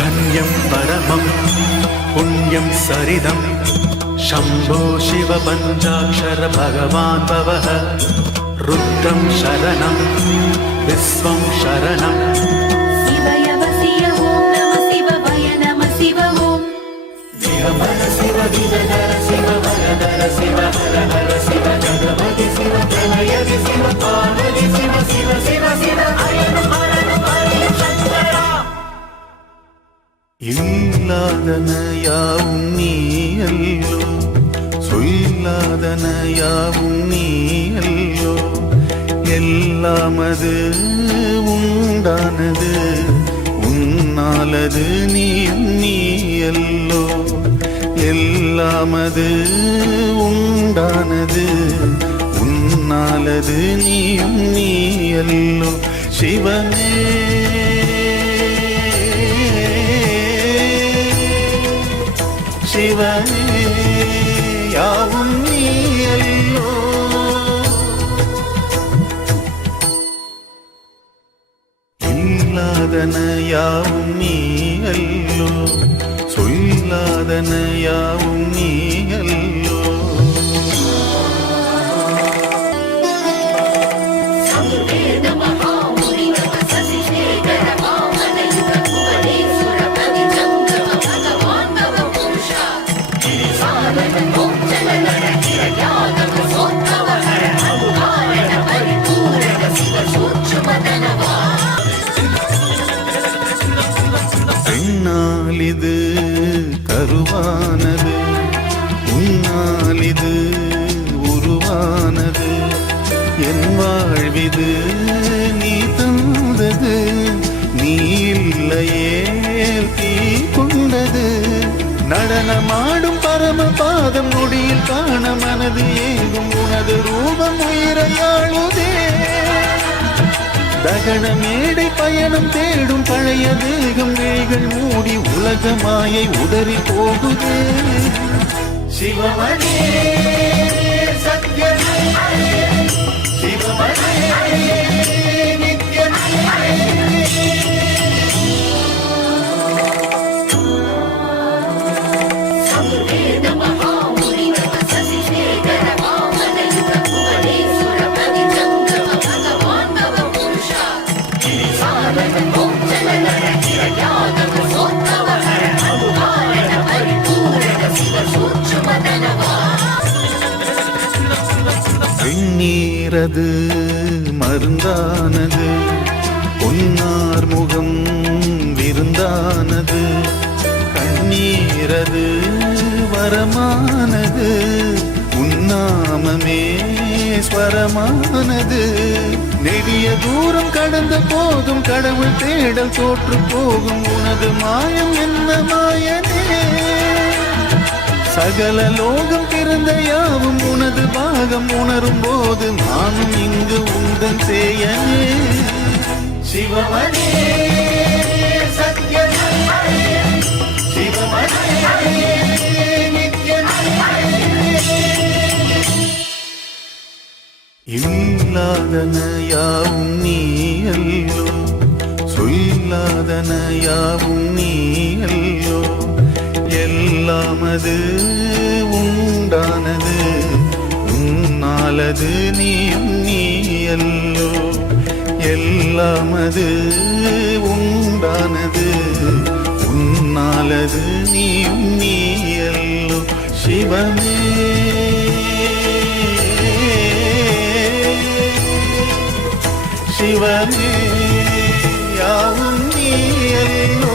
धन्यं परमं पुण्यं सरिदं शम्भो शिव पञ्चाक्षर भगवान् भवः रुद्रं शरणं विश्वं शरणम् இல்லாதன யாவும் நீயல்லோ சொல்லாதன யாவும் நீயல்லோ எல்லாமது உண்டானது. உன்னாலது நீ நீயல்லோ எல்லாமது உண்டானது. உன்னாலது நீயும் நீயல்லோ சிவனே. சிவனே யாவும் நீயல்லோ இல்லாதன யாவும் நீயல்லோ சொல்லாதன யாவும் நீயல்லோ உருவானது. உன்னால் இது உருவானது. என் வாழ்விது நீ தந்தது. நீ இல்லையே தீ கொண்டது. நடனமாடும் பரம பாதம் நொடியில் காண மனது ஏகும் உனது ரூபம் உயிரையாளுதே. தகன மேடை பயணம் தேடும் தேகம் வேகள் மூடி உலக மாயை உதறி போகுது. சிவமணி. மலர்கிறது மருந்தானது பொன்னார் முகம் விருந்தானது கண்ணீரது வரமானது உன்னாமமே ஸ்வரமானது. நெடிய தூரம் கடந்த போதும் கடவுள் தேடல் தோற்று போகும் உனது மாயம் என்ன மாயனே? சகல லோகம் பிறந்த யாவும் உனது பாகம் உணரும் போது நானும் இங்கு உந்தன் சேயனே. சிவமணி இல்லாதன யாவும் நீயல்லோ சொல்லாதன யாவும் நீயல்லோ எல்லாமது உன்னாலது நீயும் எல்லாம் அது உண்டானது. உன்னாலது நீயும் நீயல்லோ சிவமே. சிவமே யாவும் நீயல்லோ